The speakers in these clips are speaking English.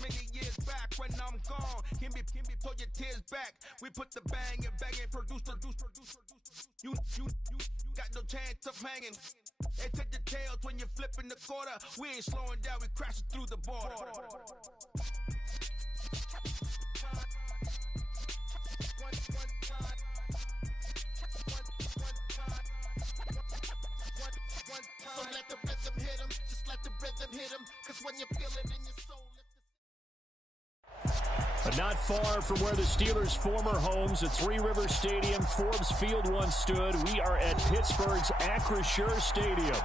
many years back when I'm gone. Can be pull your tears back. We put the bang and produce. You got no chance of hanging. They take the tails when you're flipping the quarter. We ain't slowing down, we crashing through the border. So let the rhythm hit him, just let the rhythm hit him, cause when you feel it in your soul. But not far from where the Steelers' former homes at Three Rivers Stadium, Forbes Field once stood, we are at Pittsburgh's Acrisure Stadium.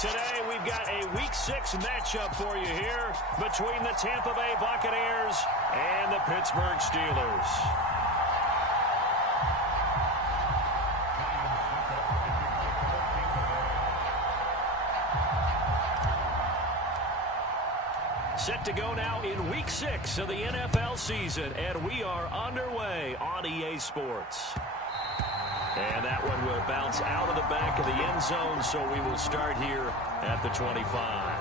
Today, we've got a Week 6 matchup for you here between the Tampa Bay Buccaneers and the Pittsburgh Steelers. Set to go now in Week 6 of the NFL season, and we are underway on EA Sports. And that one will bounce out of the back of the end zone, so we will start here at the 25.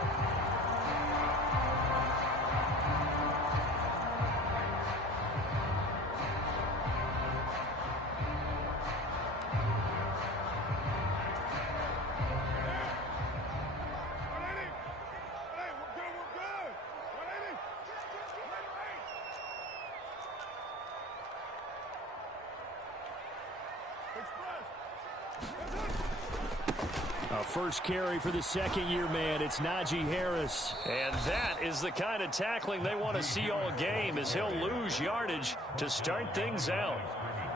First carry for the second-year man. It's Najee Harris. And that is the kind of tackling they want to see all game, as he'll lose yardage to start things out.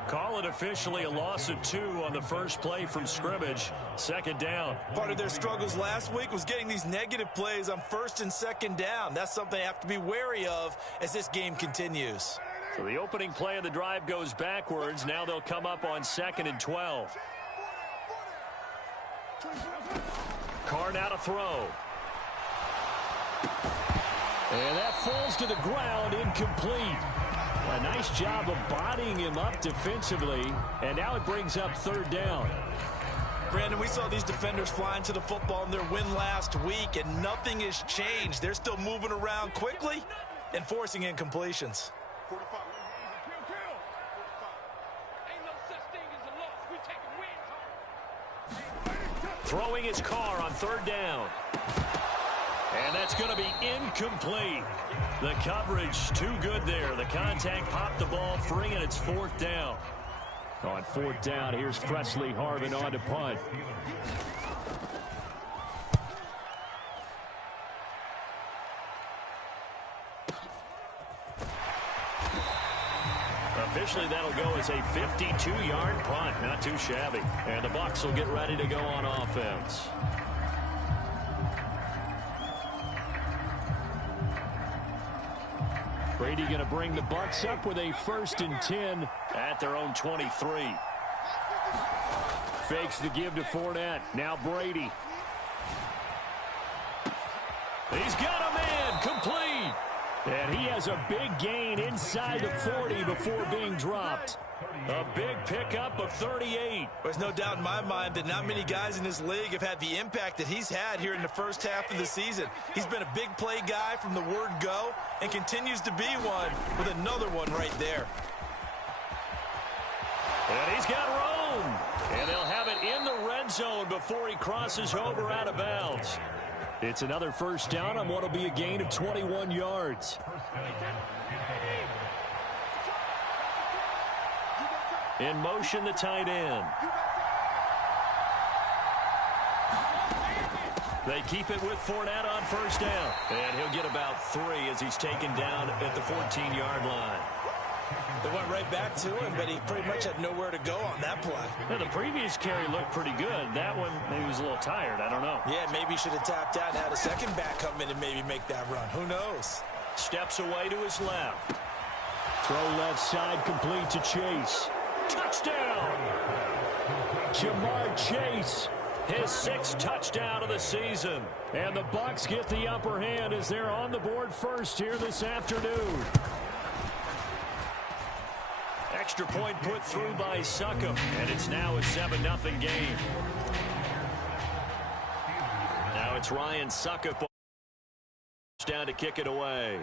Call it officially a loss of 2 on the first play from scrimmage. Second down. Part of their struggles last week was getting these negative plays on first and second down. That's something they have to be wary of as this game continues. So the opening play of the drive goes backwards. Now they'll come up on 2nd and 12. Carr now to throw. And that falls to the ground, incomplete. A nice job of bodying him up defensively, and now it brings up 3rd down. Brandon, we saw these defenders flying to the football in their win last week, and nothing has changed. They're still moving around quickly and forcing incompletions. Throwing his Carr on 3rd down. And that's going to be incomplete. The coverage too good there. The contact popped the ball free, and it's 4th down. On 4th down, here's Presley Harvin on to punt. Officially, that'll go as a 52-yard punt. Not too shabby. And the Bucs will get ready to go on offense. Brady going to bring the Bucs up with a 1st and 10 at their own 23. Fakes the give to Fournette. Now Brady. He's got a man complete. And he has a big gain inside the 40 before being dropped. A big pickup of 38. There's no doubt in my mind that not many guys in this league have had the impact that he's had here in the first half of the season. He's been a big play guy from the word go and continues to be one with another one right there. And he's got room. And they'll have it in the red zone before he crosses over out of bounds. It's another 1st down on what will be a gain of 21 yards. In motion, the tight end. They keep it with Fournette on 1st down. And he'll get about 3 as he's taken down at the 14-yard line. They went right back to him, but he pretty much had nowhere to go on that play. Yeah, the previous carry looked pretty good. That one, maybe was a little tired. I don't know. Yeah, maybe he should have tapped out and had a second back come in and maybe make that run. Who knows? Steps away to his left. Throw left side complete to Chase. Touchdown! Jamar Chase, his 6th touchdown of the season. And the Bucs get the upper hand as they're on the board first here this afternoon. Extra point put through by Succop, and it's now a 7-0 game. Now it's Ryan Succop down to kick it away.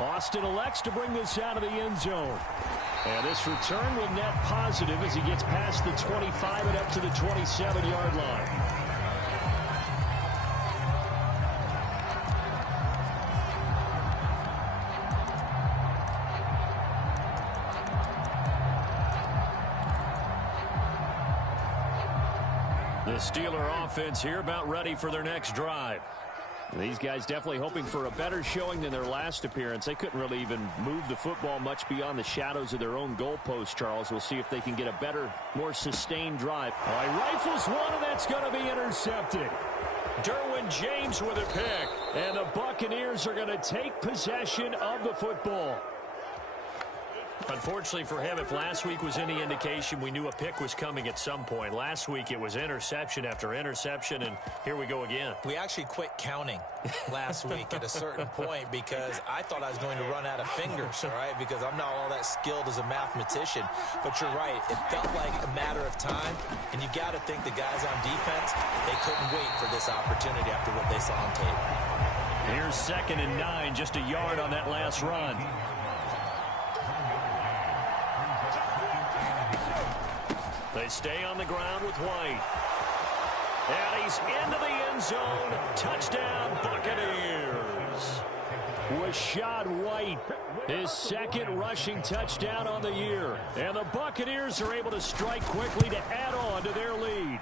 Austin elects to bring this out of the end zone. And this return will net positive as he gets past the 25 and up to the 27-yard line. The Steeler offense here about ready for their next drive. These guys definitely hoping for a better showing than their last appearance. They couldn't really even move the football much beyond the shadows of their own goalpost, Charles. We'll see if they can get a better, more sustained drive. All right, rifles one, and that's going to be intercepted. Derwin James with a pick. And the Buccaneers are going to take possession of the football. Unfortunately for him, if last week was any indication, we knew a pick was coming at some point. Last week it was interception after interception, and here we go again. We actually quit counting last week at a certain point because I thought I was going to run out of fingers, all right, because I'm not all that skilled as a mathematician. But you're right. It felt like a matter of time, and you got to think the guys on defense, they couldn't wait for this opportunity after what they saw on tape. Here's 2nd and 9, just a yard on that last run. They stay on the ground with White. And he's into the end zone. Touchdown, Buccaneers. Rashad White, his 2nd rushing touchdown on the year. And the Buccaneers are able to strike quickly to add on to their lead.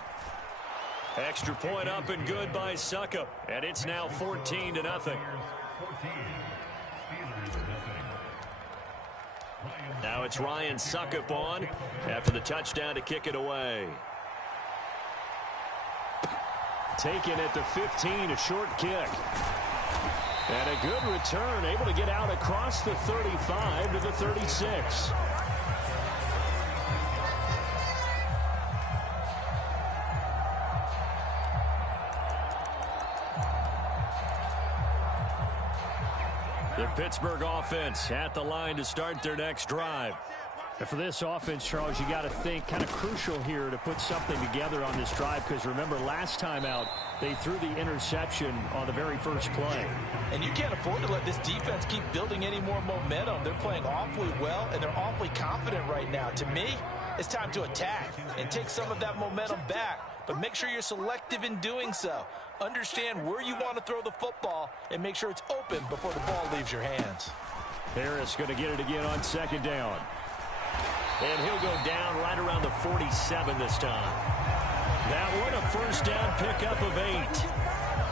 Extra point up and good by Succop. And it's now 14-0. Now it's Ryan Succop on after the touchdown to kick it away. Taken at the 15, a short kick. And a good return, able to get out across the 35 to the 36. The Pittsburgh offense at the line to start their next drive. And for this offense, Charles, you got to think kind of crucial here to put something together on this drive, because remember last time out they threw the interception on the very first play. And you can't afford to let this defense keep building any more momentum. They're playing awfully well, and they're awfully confident right now. To me, it's time to attack and take some of that momentum back. But make sure you're selective in doing so. Understand where you want to throw the football and make sure it's open before the ball leaves your hands. Harris going to get it again on 2nd down. And he'll go down right around the 47 this time. That one a first down pickup of 8.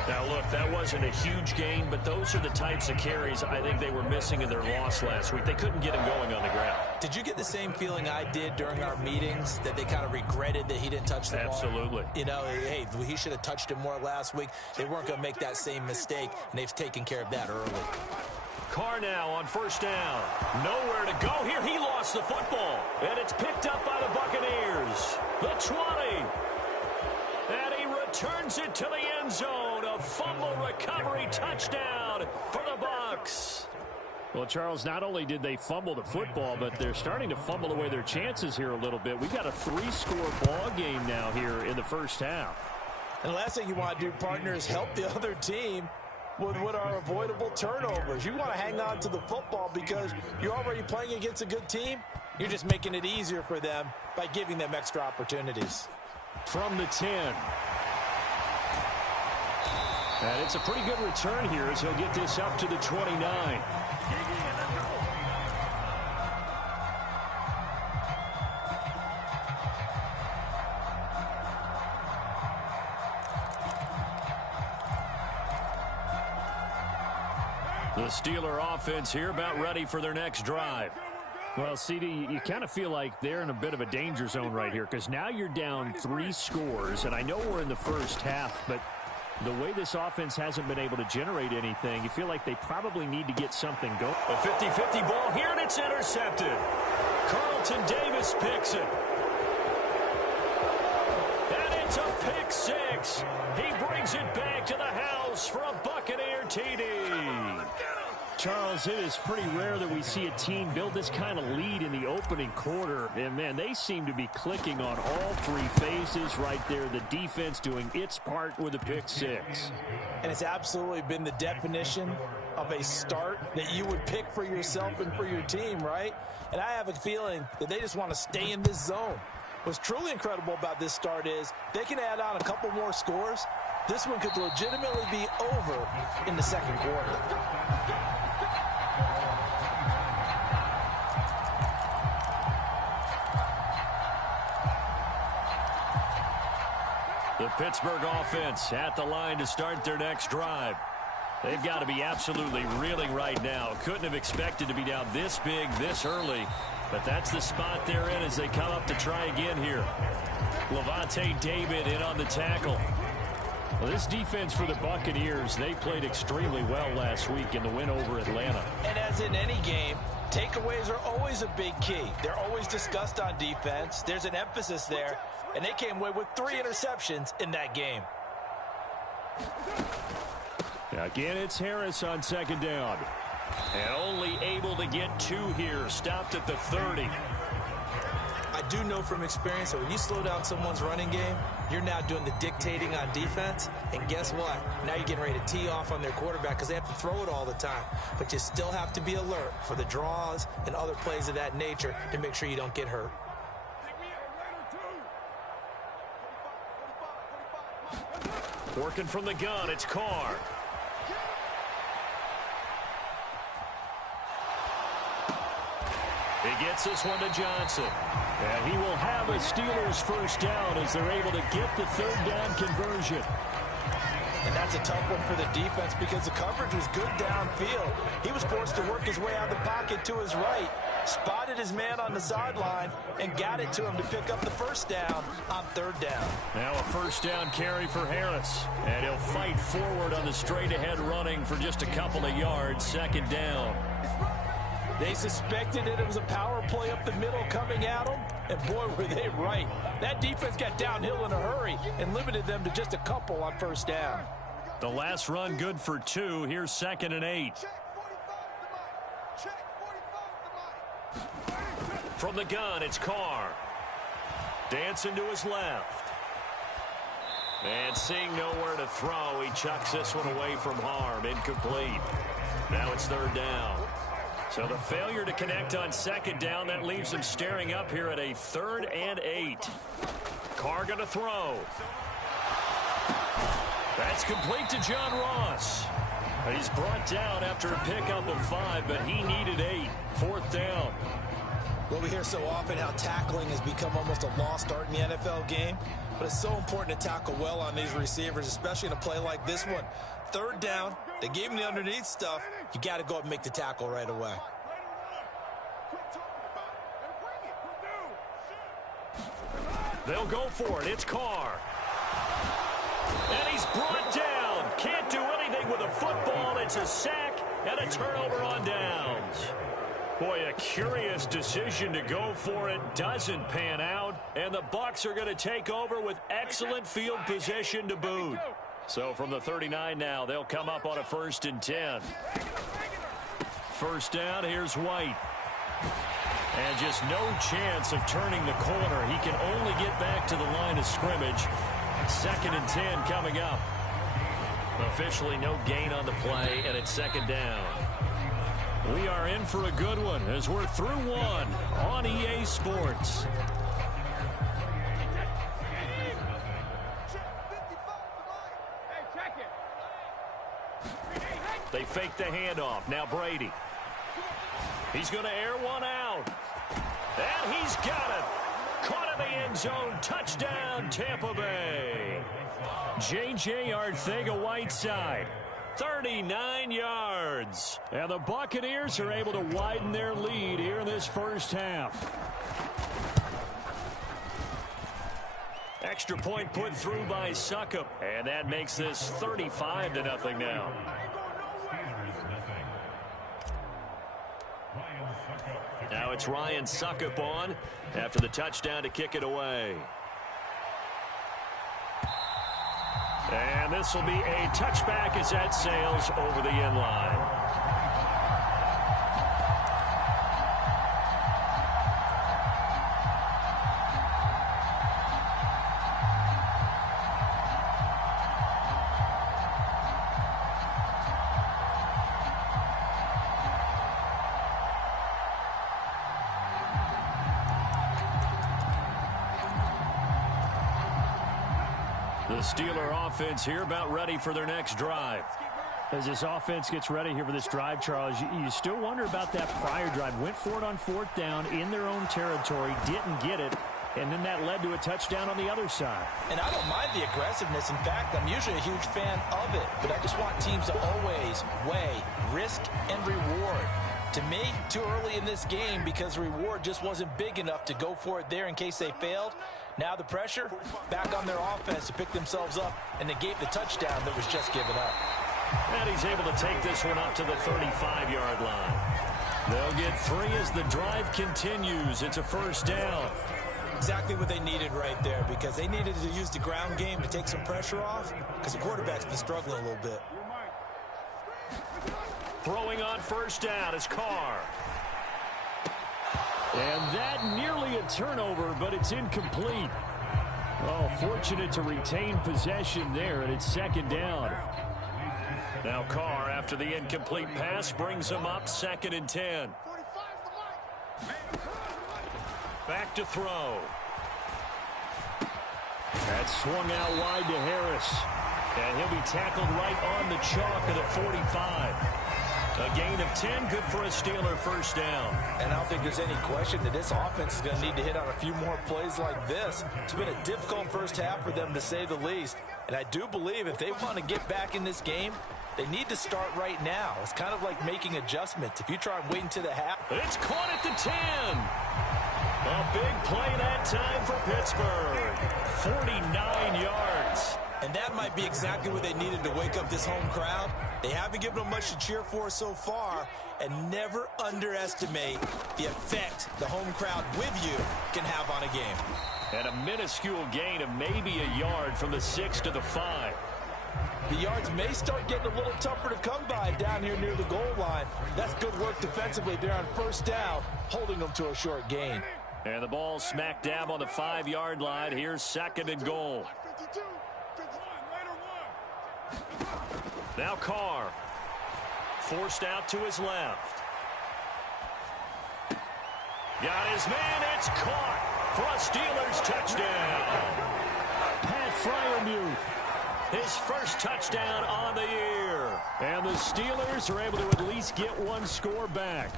Now, look, that wasn't a huge gain, but those are the types of carries I think they were missing in their loss last week. They couldn't get him going on the ground. Did you get the same feeling I did during our meetings, that they kind of regretted that he didn't touch the ball? Absolutely. You know, hey, he should have touched it more last week. They weren't going to make that same mistake, and they've taken care of that early. Carr now on first down. Nowhere to go here. He lost the football, and it's picked up by the Buccaneers. The 20. And he returns it to the end zone. A fumble recovery touchdown for the Bucs. Well, Charles, not only did they fumble the football, but they're starting to fumble away their chances here a little bit. We've got a 3-score ball game now here in the first half. And the last thing you want to do, partner, is help the other team with what are avoidable turnovers. You want to hang on to the football because you're already playing against a good team. You're just making it easier for them by giving them extra opportunities. From the 10. And it's a pretty good return here as he'll get this up to the 29. The Steeler offense here about ready for their next drive. Well, CD, you kind of feel like they're in a bit of a danger zone right here, because now you're down 3 scores, and I know we're in the first half, but the way this offense hasn't been able to generate anything, you feel like they probably need to get something going. A 50-50 ball here, and it's intercepted. Carlton Davis picks it. And it's a pick 6. He brings it back to the house for a Buccaneer TD. Charles, it is pretty rare that we see a team build this kind of lead in the opening quarter. And, man, they seem to be clicking on all three phases right there. The defense doing its part with a pick six. And it's absolutely been the definition of a start that you would pick for yourself and for your team, right? And I have a feeling that they just want to stay in this zone. What's truly incredible about this start is they can add on a couple more scores. This one could legitimately be over in the second quarter. The Pittsburgh offense at the line to start their next drive. They've got to be absolutely reeling right now. Couldn't have expected to be down this big, this early. But that's the spot they're in as they come up to try again here. Levante David in on the tackle. Well, this defense for the Buccaneers, they played extremely well last week in the win over Atlanta. And as in any game, takeaways are always a big key. They're always discussed on defense. There's an emphasis there, and they came away with 3 interceptions in that game. Again, it's Harris on second down. And only able to get 2 here. Stopped at the 30. I do know from experience that when you slow down someone's running game, you're now doing the dictating on defense. And guess what? Now you're getting ready to tee off on their quarterback because they have to throw it all the time. But you still have to be alert for the draws and other plays of that nature to make sure you don't get hurt. Working from the gun, it's Carr. He gets this one to Johnson. And he will have a Steelers first down as they're able to get the third down conversion. And that's a tough one for the defense because the coverage was good downfield. He was forced to work his way out of the pocket to his right, spotted his man on the sideline, and got it to him to pick up the first down on third down. Now a first down carry for Harris. And he'll fight forward on the straight-ahead running for just a couple of yards, second down. They suspected that it was a power play up the middle coming at them, and boy, were they right. That defense got downhill in a hurry and limited them to just a couple on first down. The last run good for 2. Here's 2nd and 8. From the gun, it's Carr. Dancing to his left. And seeing nowhere to throw, he chucks this one away from harm. Incomplete. Now it's third down. So the failure to connect on second down, that leaves them staring up here at a 3rd and 8. Carr going to throw. That's complete to John Ross. He's brought down after a pickup of 5, but he needed 8. 4th down. Well, we hear so often how tackling has become almost a lost art in the NFL game, but it's so important to tackle well on these receivers, especially in a play like this one. Third down, they gave him the underneath stuff. You got to go up and make the tackle right away. They'll go for it. It's Carr. And he's brought down. Can't do anything with a football. It's a sack and a turnover on downs. Boy, a curious decision to go for it. Doesn't pan out. And the Bucs are going to take over with excellent field position to boot. So from the 39 now, they'll come up on a 1st and 10. First down, here's White. And just no chance of turning the corner. He can only get back to the line of scrimmage. 2nd and 10 coming up. Officially no gain on the play, and it's 2nd down. We are in for a good one as we're through one on EA Sports. They fake the handoff. Now Brady. He's going to air one out. And he's got it. Caught in the end zone. Touchdown, Tampa Bay. J.J. Arcega-Whiteside. 39 yards. And the Buccaneers are able to widen their lead here in this first half. Extra point put through by Succop. And that makes this 35-0 now. Now it's Ryan Succop on after the touchdown to kick it away. And this will be a touchback as that sails over the end line. The Steeler offense here about ready for their next drive. As this offense gets ready here for this drive, Charles, you still wonder about that prior drive. Went for it on 4th down in their own territory, didn't get it, and then that led to a touchdown on the other side. And I don't mind the aggressiveness. In fact, I'm usually a huge fan of it. But I just want teams to always weigh risk and reward. To me, too early in this game because the reward just wasn't big enough to go for it there in case they failed. Now the pressure back on their offense to pick themselves up and negate the touchdown that was just given up. And he's able to take this one up to the 35-yard line. They'll get 3 as the drive continues. It's a first down. Exactly what they needed right there because they needed to use the ground game to take some pressure off because the quarterback's been struggling a little bit. Throwing on first down is Carr. And that nearly a turnover, but it's incomplete. Oh, fortunate to retain possession there, and it's 2nd down. Now Carr, after the incomplete pass, brings him up 2nd and 10. Back to throw. That's swung out wide to Harris. And he'll be tackled right on the chalk of the 45. A gain of 10, good for a Steeler first down. And I don't think there's any question that this offense is going to need to hit on a few more plays like this. It's been a difficult first half for them, to say the least. And I do believe if they want to get back in this game, they need to start right now. It's kind of like making adjustments. If you try and wait until the half. It's caught at the 10. A big play that time for Pittsburgh. 49 yards. And that might be exactly what they needed to wake up this home crowd. They haven't given them much to cheer for so far. And never underestimate the effect the home crowd with you can have on a game. And a minuscule gain of maybe a yard from the 6 to the 5. The yards may start getting a little tougher to come by down here near the goal line. That's good work defensively there on first down, holding them to a short gain. And the ball smack dab on the 5-yard line. Here's 2nd and goal. Now Carr. Forced out to his left. Got his man. It's caught for a Steelers touchdown. Pat Freiermuth. His first touchdown on the year. And the Steelers are able to at least get one score back.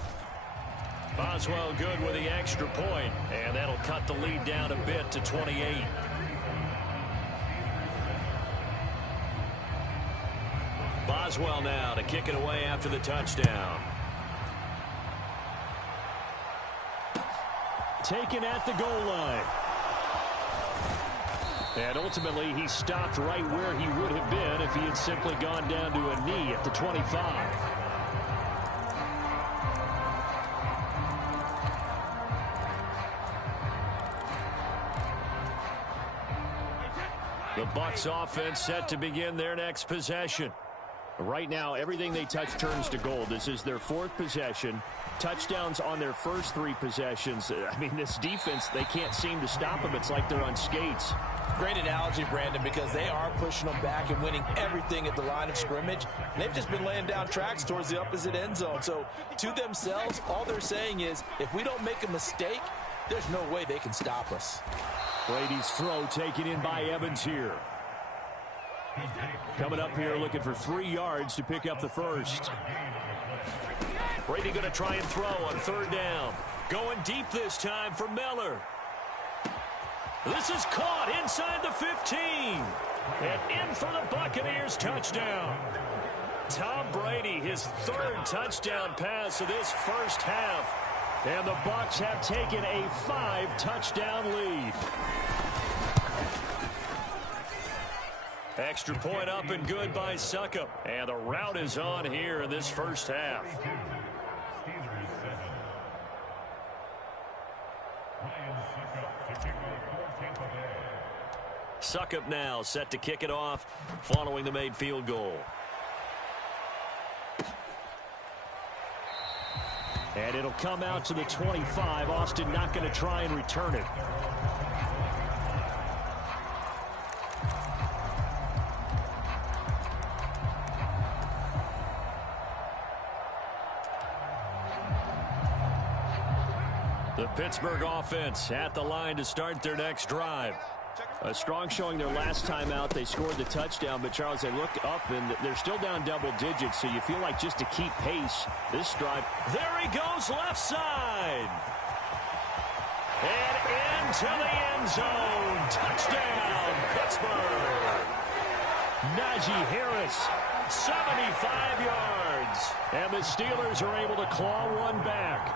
Boswell good with the extra point, and that'll cut the lead down a bit to 28. Boswell now to kick it away after the touchdown. Taken at the goal line. And ultimately, he stopped right where he would have been if he had simply gone down to a knee at the 25. The Bucs offense set to begin their next possession. Right now, everything they touch turns to gold. This is their 4th possession. Touchdowns on their first 3 possessions. I mean, this defense, they can't seem to stop them. It's like they're on skates. Great analogy, Brandon, because they are pushing them back and winning everything at the line of scrimmage. They've just been laying down tracks towards the opposite end zone. So to themselves, all they're saying is, if we don't make a mistake, there's no way they can stop us. Brady's throw taken in by Evans here. Coming up here looking for 3 yards to pick up the first. Brady going to try and throw on 3rd down. Going deep this time for Miller. This is caught inside the 15. And in for the Buccaneers touchdown. Tom Brady, his 3rd touchdown pass of this first half. And the Bucs have taken a 5-touchdown lead. Extra point up and good by Succop. And the route is on here in this first half. Succop now set to kick it off following the made field goal. And it'll come out to the 25. Austin not going to try and return it. The Pittsburgh offense at the line to start their next drive. A strong showing their last time out. They scored the touchdown, but Charles, they look up and they're still down double digits, so you feel like just to keep pace, this drive. There he goes, left side. And into the end zone. Touchdown, Pittsburgh. Najee Harris, 75 yards. And the Steelers are able to claw one back.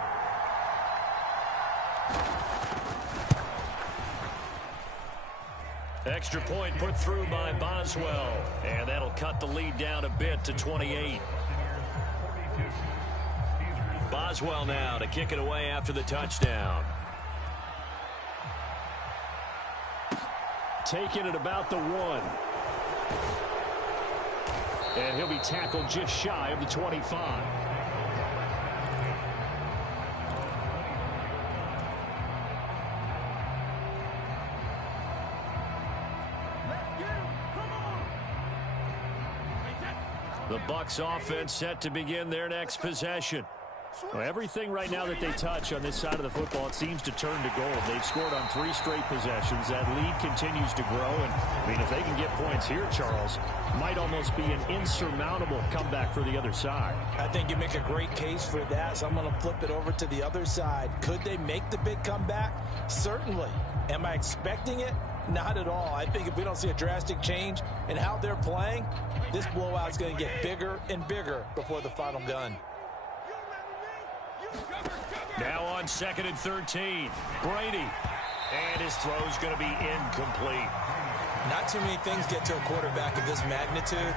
Extra point put through by Boswell. And that'll cut the lead down a bit to 28. Boswell now to kick it away after the touchdown. Taking it about the 1. And he'll be tackled just shy of the 25. The Bucs offense set to begin their next possession. Well, everything right now that they touch on this side of the football, it seems to turn to gold. They've scored on 3 straight possessions. That lead continues to grow. And, I mean, if they can get points here, Charles, might almost be an insurmountable comeback for the other side. I think you make a great case for that, so I'm going to flip it over to the other side. Could they make the big comeback? Certainly. Am I expecting it? Not at all. I think if we don't see a drastic change in how they're playing, this blowout is going to get bigger and bigger before the final gun. Now on 2nd and 13, Brady. And his throw's going to be incomplete. Not too many things get to a quarterback of this magnitude,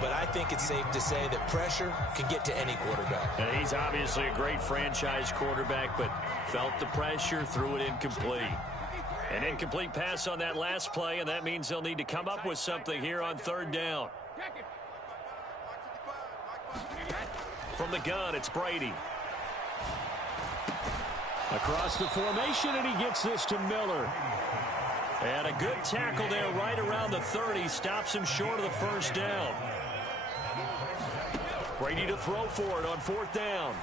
but I think it's safe to say that pressure can get to any quarterback. And he's obviously a great franchise quarterback, but felt the pressure, threw it incomplete. An incomplete pass on that last play, and that means they'll need to come up with something here on 3rd down. From the gun, it's Brady. Across the formation, and he gets this to Miller. And a good tackle there right around the 30. Stops him short of the 1st down. Brady to throw for it on 4th down.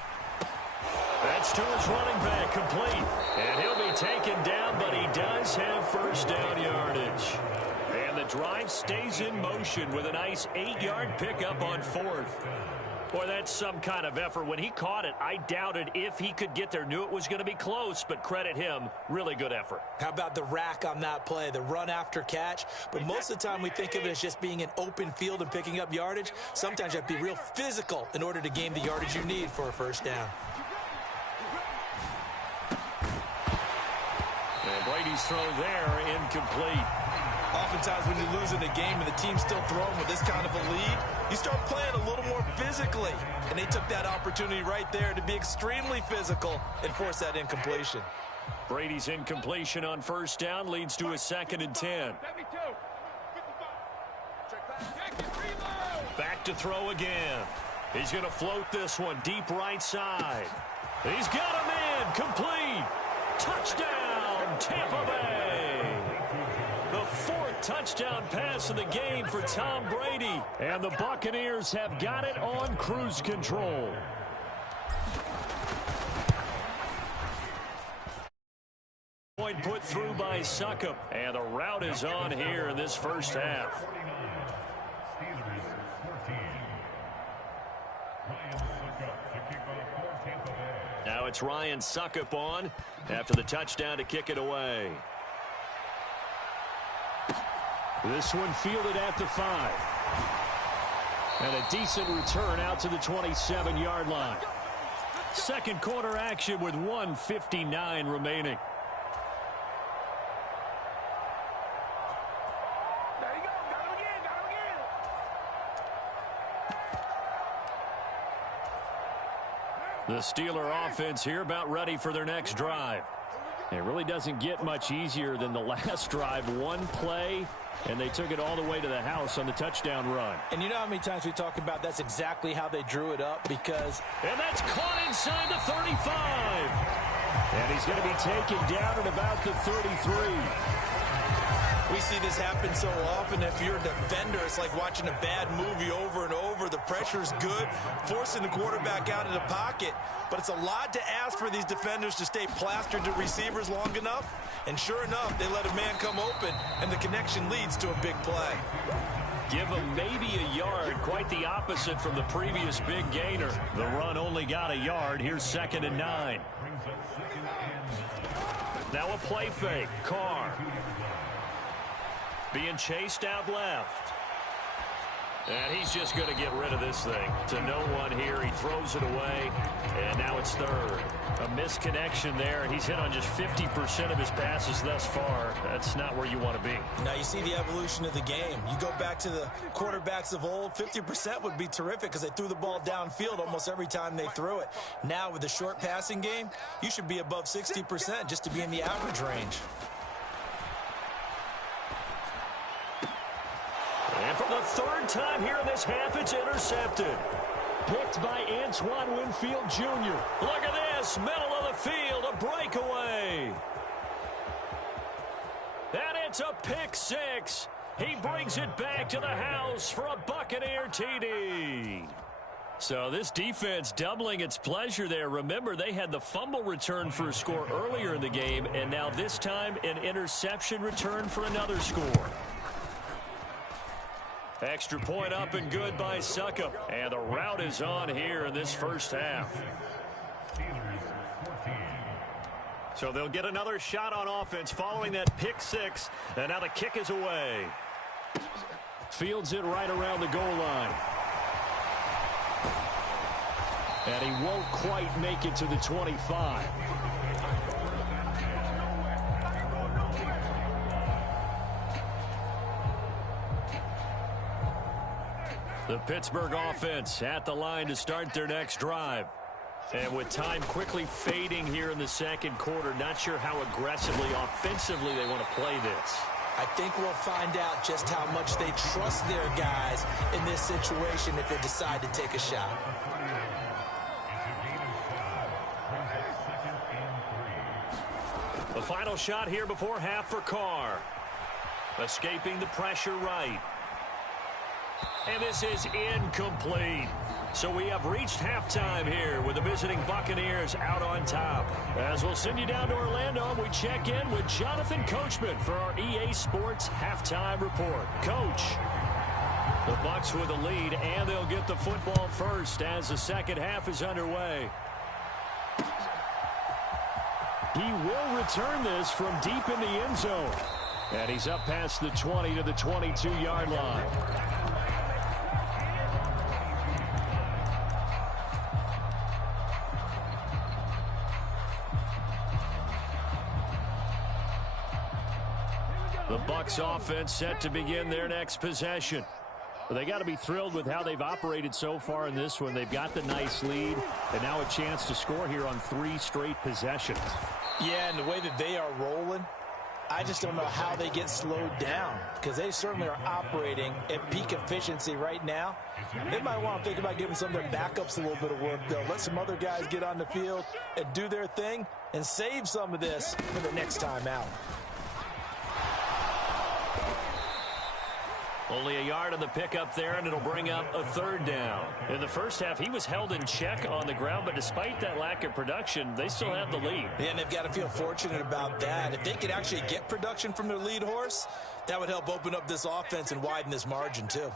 That's to his running back, complete. And he'll be taken down, but he does have 1st down yardage. And the drive stays in motion with a nice 8-yard pickup on 4th. Boy, that's some kind of effort. When he caught it, I doubted if he could get there. Knew it was going to be close, but credit him. Really good effort. How about the rack on that play, the run after catch? But most of the time we think of it as just being an open field and picking up yardage. Sometimes you have to be real physical in order to gain the yardage you need for a 1st down. And Brady's throw there, incomplete. Oftentimes when you lose in a game and the team's still throwing with this kind of a lead, you start playing a little more physically. And they took that opportunity right there to be extremely physical and force that incompletion. Brady's incompletion on 1st down leads to a 2nd and 10. Back to throw again. He's going to float this one deep right side. He's got him in. Complete. Touchdown, Tampa Bay. The 4th touchdown pass of the game for Tom Brady. And the Buccaneers have got it on cruise control. Point put through by Suckup. And the route is on here in this 1st half. Now it's Ryan Suckup on after the touchdown to kick it away. This one fielded at the 5. And a decent return out to the 27-yard line. 2nd quarter action with 1:59 remaining. The Steeler offense here about ready for their next drive. It really doesn't get much easier than the last drive. One play, and they took it all the way to the house on the touchdown run. And you know how many times we talk about that's exactly how they drew it up because... And that's caught inside the 35. And he's going to be taken down at about the 33. We see this happen so often. If you're a defender, it's like watching a bad movie over and over. The pressure is good, forcing the quarterback out of the pocket. But it's a lot to ask for these defenders to stay plastered to receivers long enough. And sure enough, they let a man come open, and the connection leads to a big play. Give him maybe a yard, quite the opposite from the previous big gainer. The run only got a yard. Here's 2nd and 9. Now a play fake. Carr being chased out left. And he's just going to get rid of this thing. To no one here. He throws it away. And now it's 3rd. A misconnection there. He's hit on just 50% of his passes thus far. That's not where you want to be. Now you see the evolution of the game. You go back to the quarterbacks of old, 50% would be terrific because they threw the ball downfield almost every time they threw it. Now with the short passing game, you should be above 60% just to be in the average range. And for the 3rd time here in this half, it's intercepted. Picked by Antoine Winfield Jr. Look at this, middle of the field, a breakaway. And it's a pick 6. He brings it back to the house for a Buccaneer TD. So this defense doubling its pleasure there. Remember, they had the fumble return for a score earlier in the game, and now this time an interception return for another score. Extra point up and good by Succop. And the route is on here in this first half. So they'll get another shot on offense following that pick 6. And now the kick is away. Fields it right around the goal line. And he won't quite make it to the 25. The Pittsburgh offense at the line to start their next drive. And with time quickly fading here in the second quarter, not sure how aggressively, offensively they want to play this. I think we'll find out just how much they trust their guys in this situation if they decide to take a shot. The final shot here before half for Carr. Escaping the pressure right. And this is incomplete. So we have reached halftime here with the visiting Buccaneers out on top. As we'll send you down to Orlando, we check in with Jonathan Coachman for our EA Sports Halftime Report. Coach, the Bucs with the lead, and they'll get the football first as the second half is underway. He will return this from deep in the end zone. And he's up past the 20 to the 22-yard line. The Bucs offense set to begin their next possession. But they got to be thrilled with how they've operated so far in this one. They've got the nice lead, and now a chance to score here on 3 straight possessions. Yeah, and the way that they are rolling, I just don't know how they get slowed down because they certainly are operating at peak efficiency right now. They might want to think about giving some of their backups a little bit of work, though. Let some other guys get on the field and do their thing and save some of this for the next time out. Only a yard on the pickup there, and it'll bring up a 3rd down. In the first half, he was held in check on the ground, but despite that lack of production, they still have the lead. And they've got to feel fortunate about that. If they could actually get production from their lead horse, that would help open up this offense and widen this margin, too.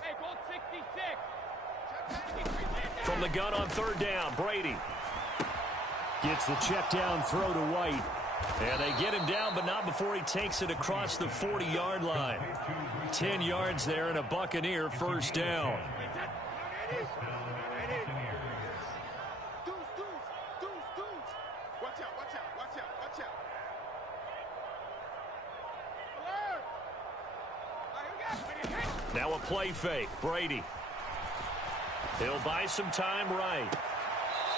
From the gun on 3rd down, Brady gets the check down throw to White. And they get him down, but not before he takes it across the 40-yard line. 10 yards there and a Buccaneer first down. Now a play fake. Brady. He'll buy some time right.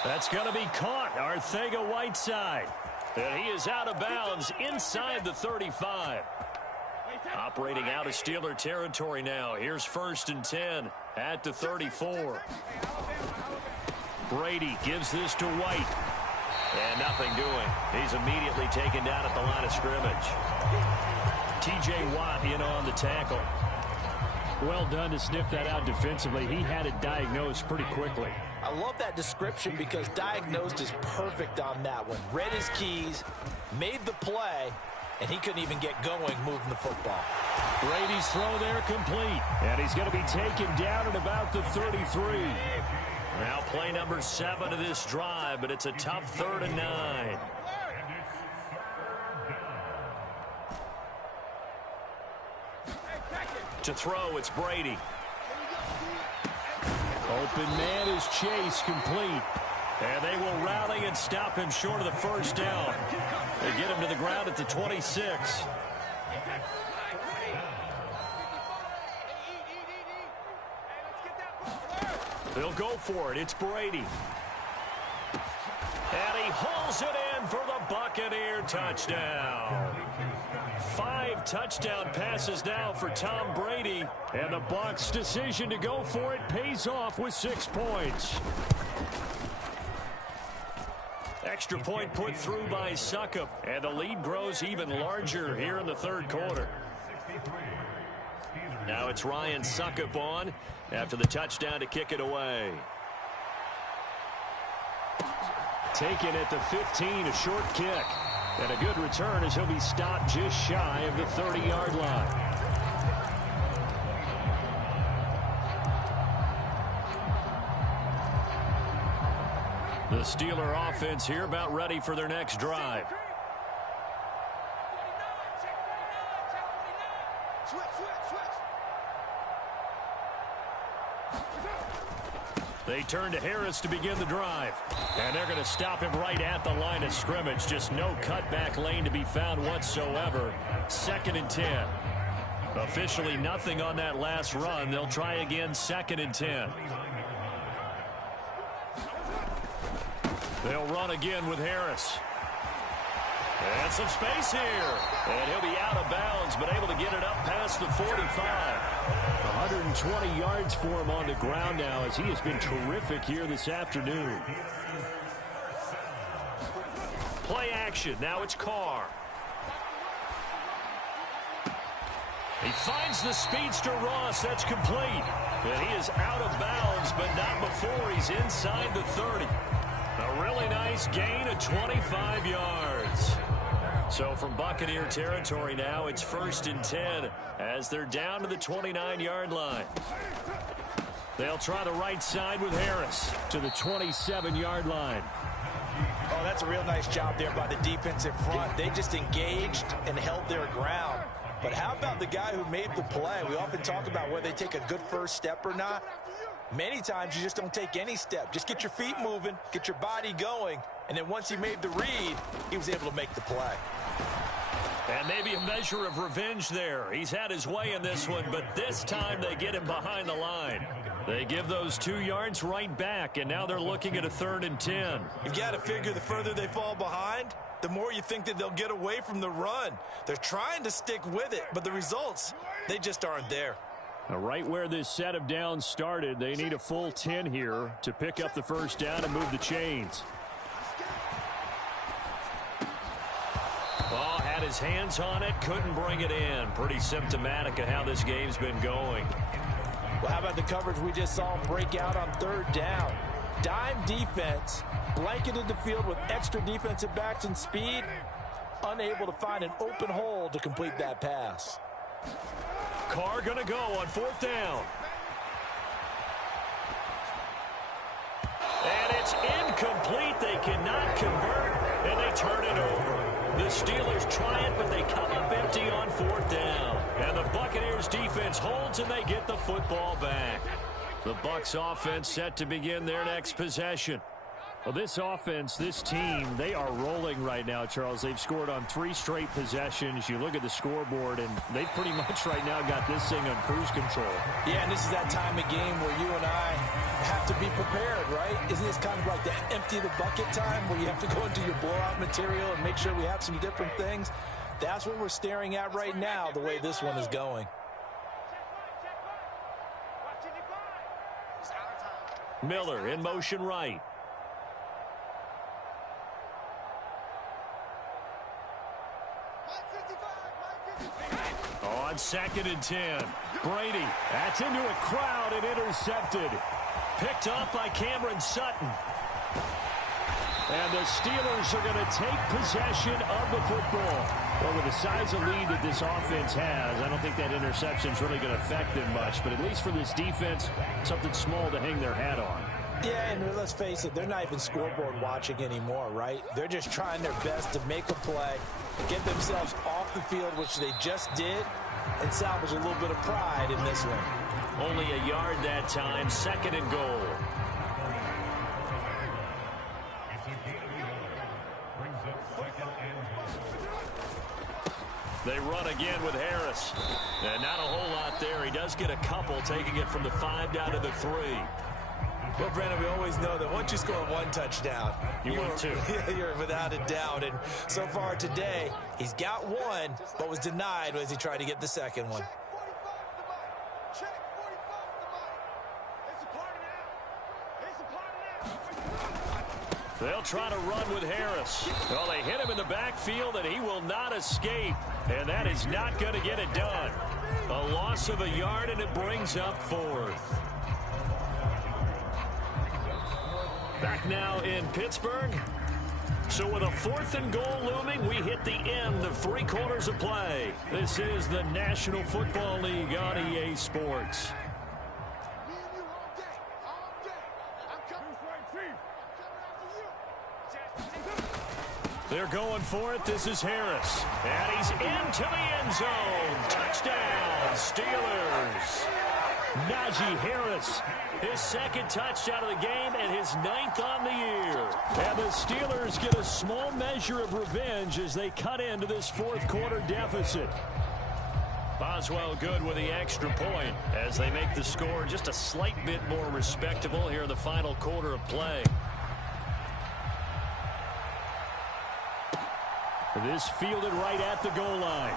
That's going to be caught. Arcega-Whiteside. And he is out of bounds inside the 35. Operating out of Steeler territory now. Here's 1st and 10 at the 34. Brady gives this to White. And nothing doing. He's immediately taken down at the line of scrimmage. T.J. Watt in on the tackle. Well done to sniff that out defensively. He had it diagnosed pretty quickly. I love that description because diagnosed is perfect on that one. Read his keys, made the play, and he couldn't even get going moving the football. Brady's throw there complete. And he's going to be taken down at about the 33. Now play number 7 of this drive, but it's a tough 3rd and 9. To throw, it's Brady. Open man is Chase, complete. And they will rally and stop him short of the first down. They get him to the ground at the 26. They'll go for it. It's Brady. And he hauls it in for the Buccaneer touchdown. 5 touchdown passes now for Tom Brady. And the Bucs' decision to go for it pays off with 6 points. Extra point put through by Succop. And the lead grows even larger here in the 3rd quarter. Now it's Ryan Succop on after the touchdown to kick it away. Taken at the 15, a short kick. And a good return as he'll be stopped just shy of the 30-yard line. The Steeler offense here about ready for their next drive. They turn to Harris to begin the drive. And they're going to stop him right at the line of scrimmage. Just no cutback lane to be found whatsoever. 2nd and 10. Officially nothing on that last run. They'll try again 2nd and 10. They'll run again with Harris. And some space here. And he'll be out of bounds, but able to get it up past the 45. 120 yards for him on the ground now as he has been terrific here this afternoon. Play action. Now it's Carr. He finds the speedster Ross. That's complete. And he is out of bounds, but not before he's inside the 30. A really nice gain of 25 yards. So from Buccaneer territory now, it's 1st and 10 as they're down to the 29-yard line. They'll try the right side with Harris to the 27-yard line. Oh, that's a real nice job there by the defensive front. They just engaged and held their ground. But how about the guy who made the play? We often talk about whether they take a good first step or not. Many times you just don't take any step. Just get your feet moving, get your body going, and then once he made the read, he was able to make the play. And maybe a measure of revenge there. He's had his way in this one, but this time they get him behind the line. They give those 2 yards right back, and now they're looking at a 3rd and 10. You've got to figure the further they fall behind, the more you think that they'll get away from the run. They're trying to stick with it, but the results, they just aren't there. Now, right where this set of downs started, they need a full 10 here to pick up the first down and move the chains. Oh, had his hands on it, couldn't bring it in. Pretty symptomatic of how this game's been going. Well, how about the coverage we just saw him break out on 3rd down? Dime defense, blanketed the field with extra defensive backs and speed, unable to find an open hole to complete that pass. Carr going to go on 4th down. And it's incomplete. They cannot convert, and they turn it over. The Steelers try it, but they come up empty on 4th down. And the Buccaneers defense holds, and they get the football back. The Bucs offense set to begin their next possession. Well, this offense, this team, they are rolling right now, Charles. They've scored on 3 straight possessions. You look at the scoreboard, and they pretty much right now got this thing on cruise control. Yeah, and this is that time of game where you and I have to be prepared, right? Isn't this kind of like the empty the bucket time where you have to go into your blowout material and make sure we have some different things? That's what we're staring at right now, the way this one is going. Miller in motion right. On 2nd and 10. Brady, that's into a crowd and intercepted. Picked off by Cameron Sutton. And the Steelers are going to take possession of the football. Well, with the size of lead that this offense has, I don't think that interception is really going to affect them much. But at least for this defense, something small to hang their hat on. Yeah, and let's face it, they're not even scoreboard watching anymore, right? They're just trying their best to make a play, get themselves off the field, which they just did, and salvage a little bit of pride in this one. Only a yard that time, 2nd and goal. They run again with Harris. And not a whole lot there. He does get a couple, taking it from the 5 down to the 3. Well, Brandon, we always know that once you score one touchdown, you win two. You're without a doubt. And so far today, he's got one, but was denied as he tried to get the second one. They'll try to run with Harris. Well, they hit him in the backfield, and he will not escape. And that is not going to get it done. A loss of a yard, and it brings up 4th. Back now in Pittsburgh. So with a 4th and goal looming, we hit the end of 3 quarters of play. This is the National Football League on EA Sports. They're going for it. This is Harris. And he's into the end zone. Touchdown, Steelers. Najee Harris, his 2nd touchdown of the game and his 9th on the year. And the Steelers get a small measure of revenge as they cut into this 4th quarter deficit. Boswell good with the extra point as they make the score just a slight bit more respectable here in the final quarter of play. This fielded right at the goal line.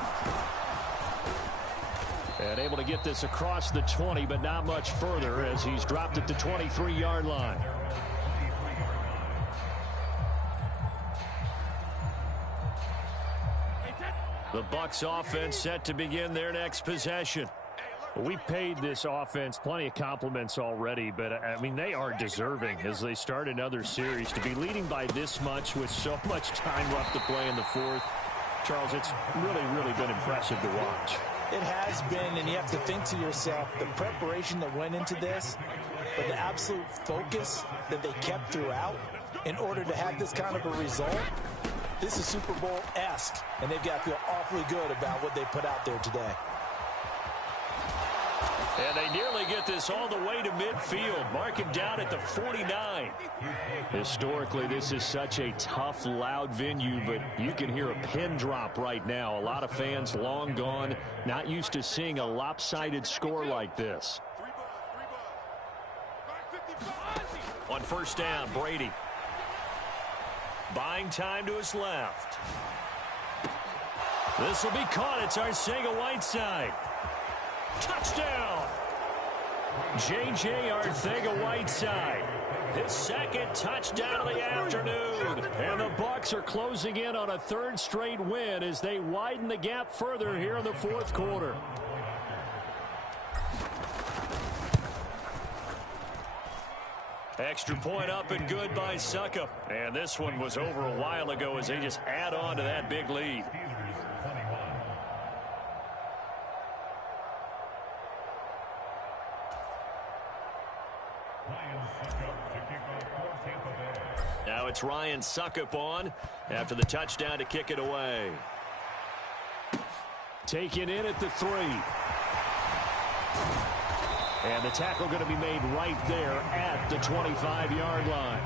And able to get this across the 20, but not much further as he's dropped at the 23-yard line. The Bucs offense set to begin their next possession. We've paid this offense plenty of compliments already, but, I mean, they are deserving as they start another series. To be leading by this much with so much time left to play in the 4th, Charles, it's really, really been impressive to watch. It has been, and you have to think to yourself, the preparation that went into this, but the absolute focus that they kept throughout in order to have this kind of a result, this is Super Bowl-esque, and they've got to feel awfully good about what they put out there today. And they nearly get this all the way to midfield. Mark it down at the 49. Historically, this is such a tough, loud venue, but you can hear a pin drop right now. A lot of fans long gone, not used to seeing a lopsided score like this. On 1st down, Brady. Buying time to his left. This will be caught. It's Arcega-Whiteside. Touchdown! J.J. Arcega-Whiteside. His 2nd touchdown of the afternoon. And the Bucs are closing in on a 3rd straight win as they widen the gap further here in the 4th quarter. Extra point up and good by Succop. And this one was over a while ago as they just add on to that big lead. Now it's Ryan Succop on after the touchdown to kick it away. Taken in at the 3. And the tackle going to be made right there at the 25-yard line.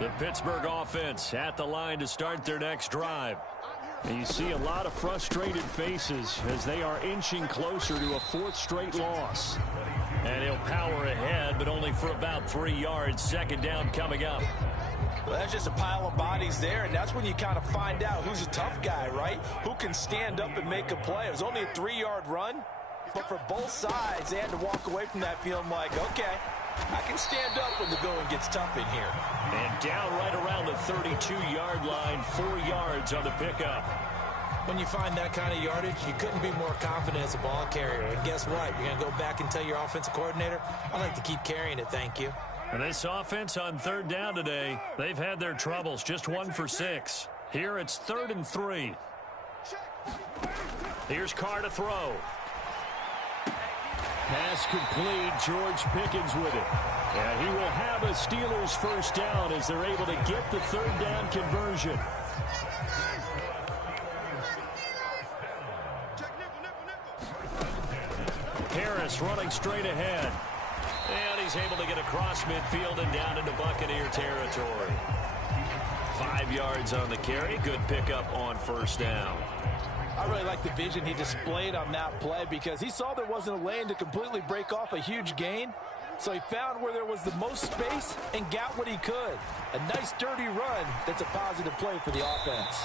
The Pittsburgh offense at the line to start their next drive. And you see a lot of frustrated faces as they are inching closer to a 4th straight loss. And he'll power ahead, but only for about 3 yards. 2nd down coming up. Well, that's just a pile of bodies there, and that's when you kind of find out who's a tough guy, right? Who can stand up and make a play. It was only a 3-yard run, But for both sides, they had to walk away from that feeling like, okay, I can stand up when the going gets tough in here. And down right around the 32-yard line, 4 yards on the pickup. When you find that kind of yardage, you couldn't be more confident as a ball carrier. And guess what? You're going to go back and tell your offensive coordinator, I'd like to keep carrying it, thank you. And this offense on 3rd down today, they've had their troubles, just 1 for 6. Here it's 3rd and 3. Here's Carr to throw. Pass complete. George Pickens with it. And he will have a Steelers first down as they're able to get the 3rd down conversion. Harris running straight ahead. And he's able to get across midfield and down into Buccaneer territory. 5 yards on the carry. Good pickup on first down. I really like the vision he displayed on that play because he saw there wasn't a lane to completely break off a huge gain. So he found where there was the most space and got what he could. A nice dirty run that's a positive play for the offense.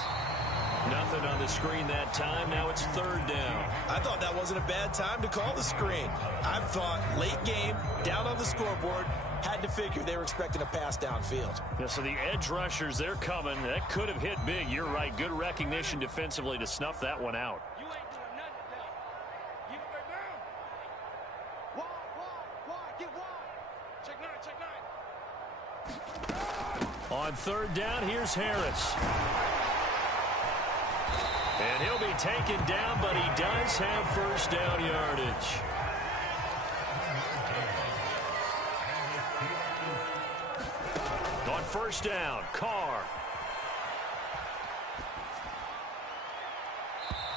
Nothing on the screen that time. Now it's 3rd down. I thought that wasn't a bad time to call the screen. I thought late game, down on the scoreboard, had to figure they were expecting a pass downfield. Yeah, so the edge rushers, they're coming. That could have hit big. You're right. Good recognition defensively to snuff that one out. You ain't doing nothing today. Keep it down. Wide. Get wide. Check 9. On 3rd down, here's Harris. And he'll be taken down, but he does have first down yardage. On 1st down, Carr.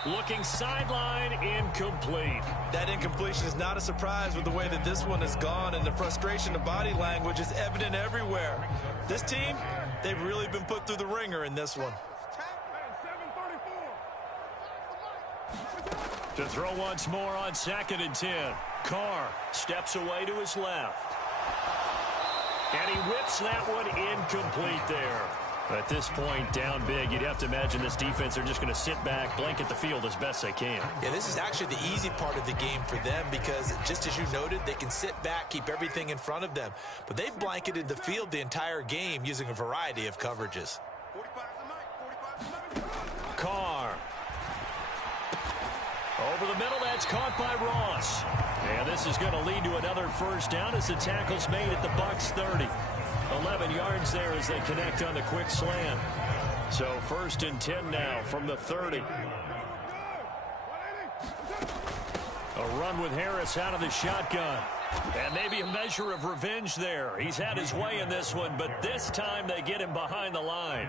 Looking sideline, incomplete. That incompletion is not a surprise with the way that this one has gone, and the frustration of body language is evident everywhere. This team, they've really been put through the ringer in this one. To throw once more on 2nd and 10. Carr steps away to his left. And he whips that one incomplete there. At this point, down big, you'd have to imagine this defense are just going to sit back, blanket the field as best they can. Yeah, this is actually the easy part of the game for them because, just as you noted, they can sit back, keep everything in front of them. But they've blanketed the field the entire game using a variety of coverages. Carr. Over the middle, that's caught by Ross. And this is going to lead to another first down as the tackle's made at the Bucs 30. 11 yards there as they connect on the quick slant. So 1st and 10 now from the 30. A run with Harris out of the shotgun. And maybe a measure of revenge there. He's had his way in this one, but this time they get him behind the line.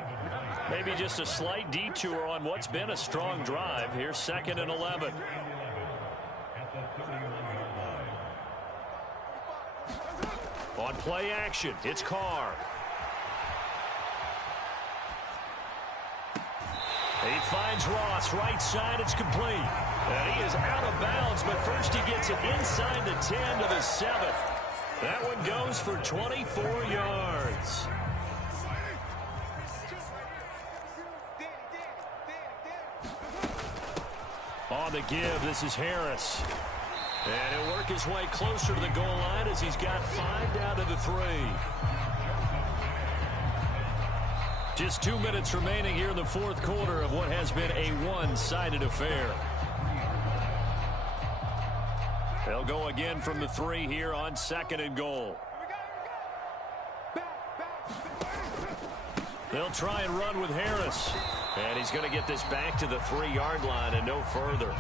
Maybe just a slight detour on what's been a strong drive. Here's 2nd and 11. On play action, it's Carr. He finds Ross, right side, it's complete. And he is out of bounds, but first he gets it inside the 10 to the 7th. That one goes for 24 yards. On the give, this is Harris. And he'll work his way closer to the goal line as he's got 5 down to the 3. Just 2 minutes remaining here in the 4th quarter of what has been a one-sided affair. They'll go again from the 3 here on 2nd and goal. They'll try and run with Harris. And he's going to get this back to the 3-yard line and no further.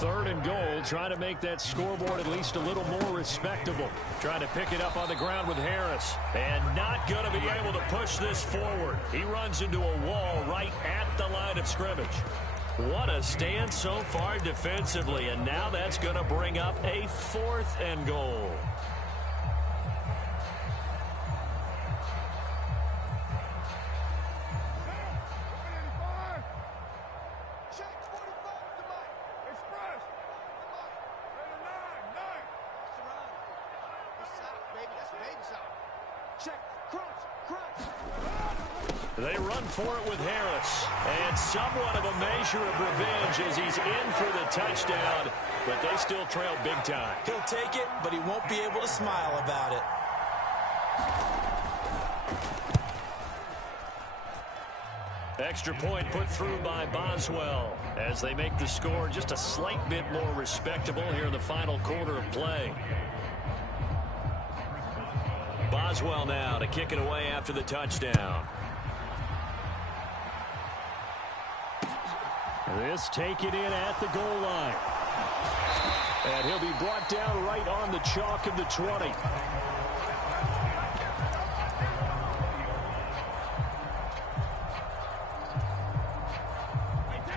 3rd and goal, trying to make that scoreboard at least a little more respectable. Trying to pick it up on the ground with Harris. And not going to be able to push this forward. He runs into a wall right at the line of scrimmage. What a stand so far defensively. And now that's going to bring up a 4th and goal. Check, cross, They run for it with Harris. And somewhat of a measure of revenge as he's in for the touchdown. But they still trail big time. He'll take it, but he won't be able to smile about it. Extra point put through by Boswell as they make the score just a slight bit more respectable here in the final quarter of play. Boswell now to kick it away after the touchdown. This taken in at the goal line. And he'll be brought down right on the chalk of the 20.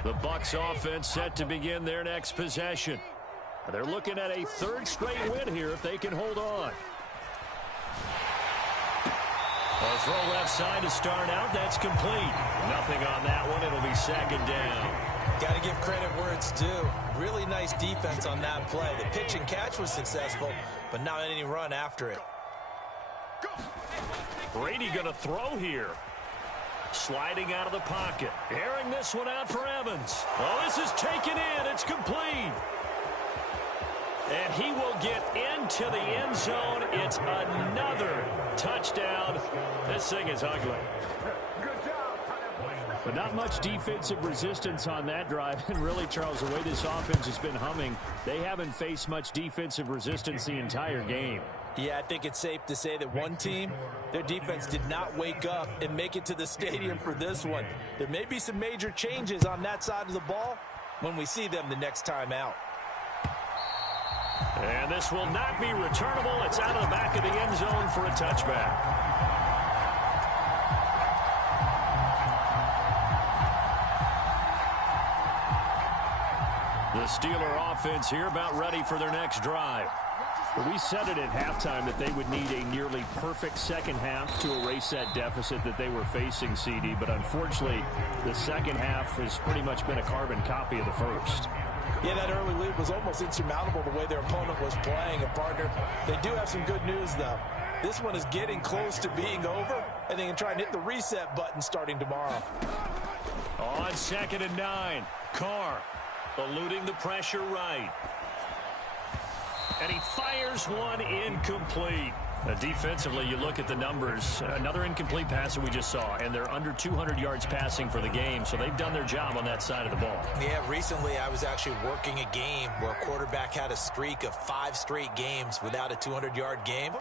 The Bucs offense set to begin their next possession. They're looking at a third straight win here if they can hold on. A throw left side to start out. That's complete. Nothing on that one. It'll be second down. Got to give credit where it's due. Really nice defense on that play. The pitch and catch was successful, but not any run after it. Brady going to throw here. Sliding out of the pocket. Airing this one out for Evans. Oh, this is taken in. It's complete. And he will get into the end zone. It's another touchdown. This thing is ugly. But not much defensive resistance on that drive. And really, Charles, the way this offense has been humming, they haven't faced much defensive resistance the entire game. Yeah, I think it's safe to say that one team, their defense did not wake up and make it to the stadium for this one. There may be some major changes on that side of the ball when we see them the next time out. And this will not be returnable. It's out of the back of the end zone for a touchback. The Steeler offense here about ready for their next drive. We said it at halftime that they would need a nearly perfect second half to erase that deficit that they were facing, CD. But unfortunately, the second half has pretty much been a carbon copy of the first. Yeah, that early lead was almost insurmountable the way their opponent was playing. And, partner, they do have some good news, though. This one is getting close to being over, and they can try and hit the reset button starting tomorrow. On 2nd and 9, Carr eluding the pressure right. And he fires one incomplete. Defensively, you look at the numbers. Another incomplete pass that we just saw, and they're under 200 yards passing for the game, so they've done their job on that side of the ball. Yeah, recently I was actually working a game where a quarterback had a streak of 5 straight games without a 200-yard game,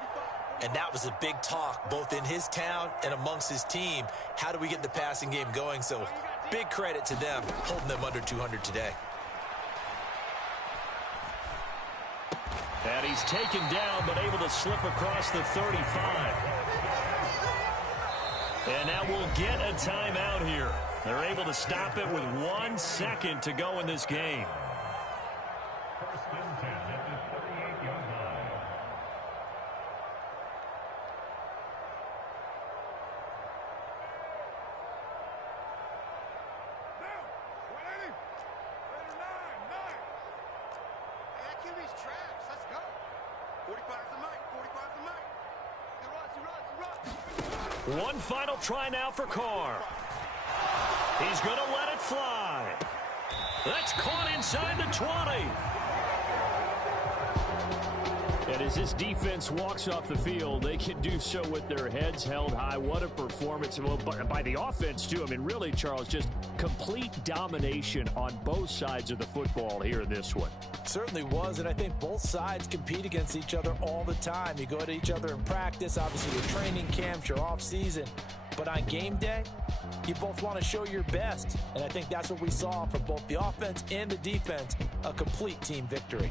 and that was a big talk both in his town and amongst his team. How do we get the passing game going? So big credit to them holding them under 200 today. And he's taken down, but able to slip across the 35. And now we'll get a timeout here. They're able to stop it with 1 second to go in this game. First and 10 at the 38-yard line. One final try now for Carr. He's going to let it fly. That's caught inside the 20. And as this defense walks off the field, they can do so with their heads held high. What a performance by the offense, too. I mean, really, Charles, just complete domination on both sides of the football here in this one. Certainly was, and I think both sides compete against each other all the time. You go at each other in practice, obviously your training camps, your off season, but on game day, you both want to show your best, and I think that's what we saw from both the offense and the defense, a complete team victory.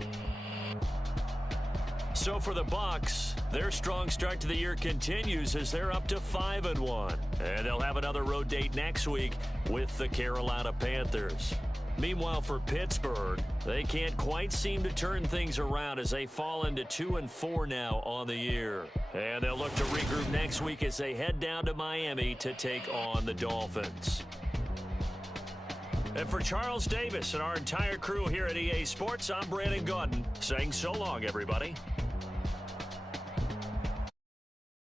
So for the Bucs, their strong start to the year continues as they're up to 5-1, and they'll have another road date next week with the Carolina Panthers. Meanwhile, for Pittsburgh, they can't quite seem to turn things around as they fall into 2-4 now on the year. And they'll look to regroup next week as they head down to Miami to take on the Dolphins. And for Charles Davis and our entire crew here at EA Sports, I'm Brandon Gaudin saying so long, everybody.